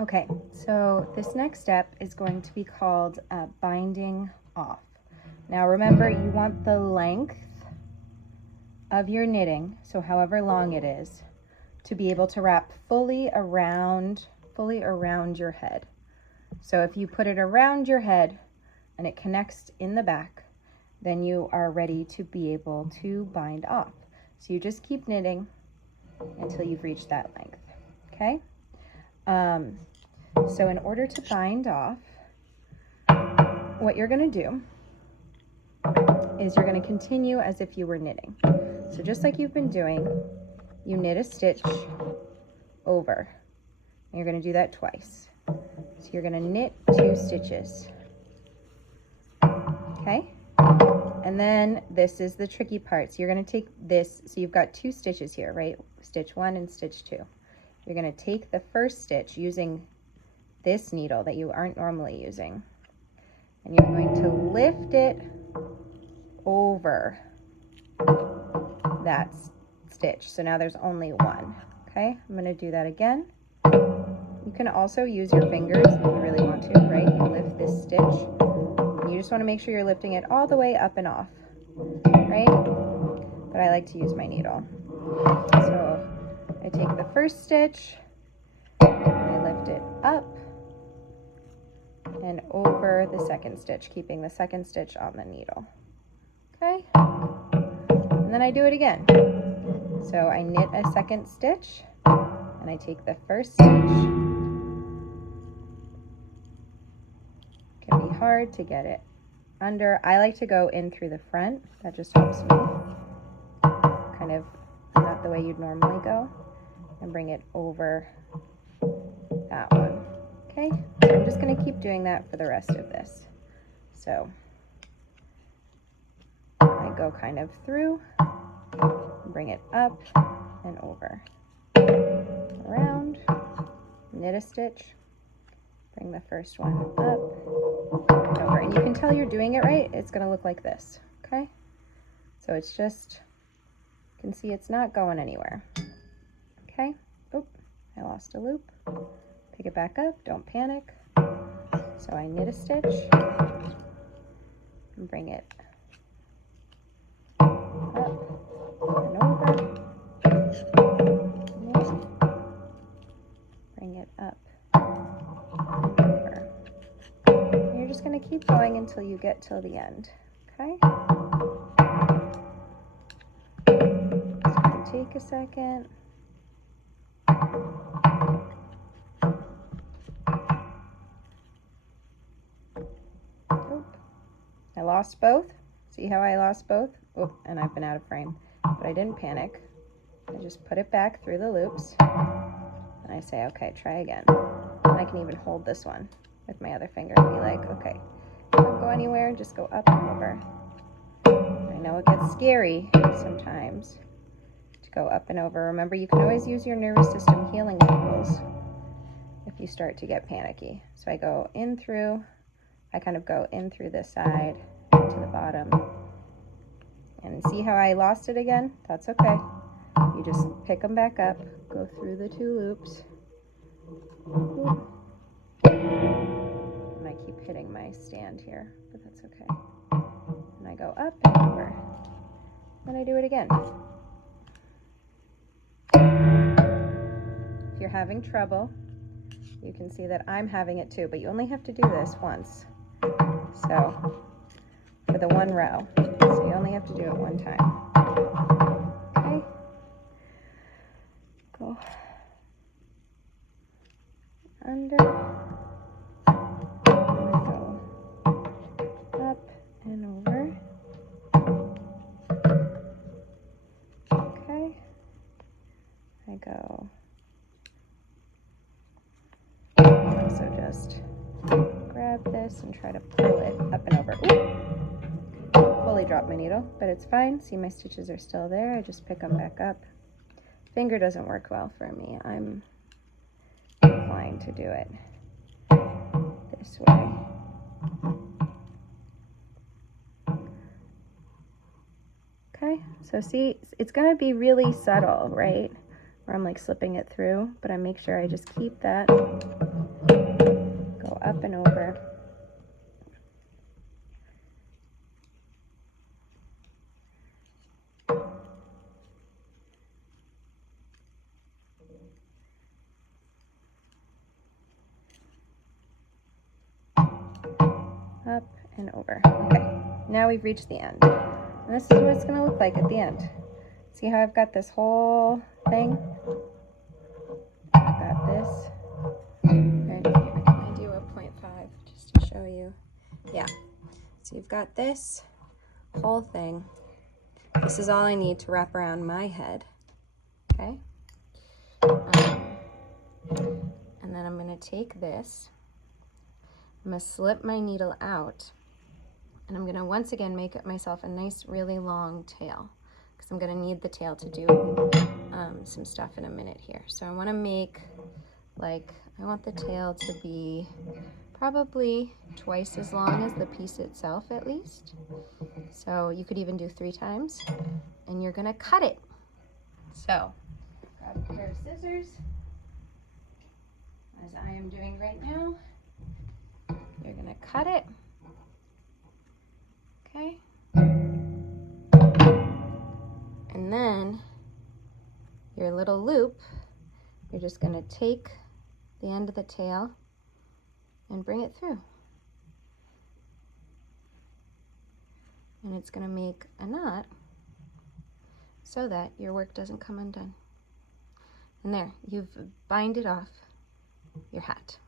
Okay, so this next step is going to be called binding off. Now remember, you want the length of your knitting, so however long it is, to be able to wrap fully around your head. So if you put it around your head and it connects in the back, then you are ready to be able to bind off. So you just keep knitting until you've reached that length, okay? So in order to bind off, what you're gonna do is you're gonna continue as if you were knitting. So just like you've been doing, you knit a stitch over. And you're gonna do that twice. So you're gonna knit 2 stitches, okay? And then this is the tricky part. So you're gonna take this, so you've got 2 stitches here, right? Stitch 1 and stitch 2. You're gonna take the first stitch using this needle that you aren't normally using, and you're going to lift it over that stitch. So now there's only 1, okay? I'm gonna do that again. You can also use your fingers if you really want to, right? You lift this stitch, and you just wanna make sure you're lifting it all the way up and off, right? But I like to use my needle. So I take the first stitch, and I lift it up and over the second stitch, keeping the second stitch on the needle, okay? And then I do it again. So I knit a second stitch, and I take the first stitch. It can be hard to get it under. I like to go in through the front. That just helps me. Kind of not the way you'd normally go. And bring it over that one. Okay, so I'm just going to keep doing that for the rest of this. So I go kind of through, bring it up and over, around, knit a stitch, bring the first one up and over. And you can tell you're doing it right. It's going to look like this, okay? So it's just, you can see it's not going anywhere, okay? Oop, I lost a loop. Pick it back up, don't panic. So I knit a stitch and bring it up and over, knit, bring it up and over. And you're just going to keep going until you get till the end, okay? It's going to take a second. I lost both. See how I lost both? Oh, and I've been out of frame. But I didn't panic. I just put it back through the loops. And I say, okay, try again. And I can even hold this one with my other finger and be like, okay, don't go anywhere, just go up and over. I know it gets scary sometimes to go up and over. Remember, you can always use your nervous system healing tools if you start to get panicky. So I go in through, I kind of go in through this side to the bottom. And see how I lost it again? That's okay. You just pick them back up, go through the 2 loops. And I keep hitting my stand here, but that's okay. And I go up and over. Then I do it again. If you're having trouble, you can see that I'm having it too, but you only have to do this once. So, for the 1 row. So you only have to do it 1 time. Okay? Go under. And go up and over. Okay. I go. Also just grab this and try to pull it up and over. Ooh. Fully dropped my needle, but it's fine. See, my stitches are still there. I just pick them back up. Finger doesn't work well for me. I'm inclined to do it this way. Okay, so see, it's gonna be really subtle, right? Where I'm like slipping it through, but I make sure I just keep that up and over. Up and over. Okay, now we've reached the end. And this is what it's going to look like at the end. See how I've got this whole thing? I've got this. Here, can I do a 0.5 just to show you? Yeah. So you've got this whole thing. This is all I need to wrap around my head. Okay? And then I'm going to take this. I'm going to slip my needle out. And I'm going to once again make myself a nice, really long tail, because I'm going to need the tail to do some stuff in a minute here. So I want to make, like, I want the tail to be probably twice as long as the piece itself at least. So you could even do 3 times. And you're going to cut it. So grab a pair of scissors, as I am doing right now. You're going to cut it. Okay. And then your little loop, you're just going to take the end of the tail and bring it through. And it's going to make a knot so that your work doesn't come undone. And there, you've binded off your hat.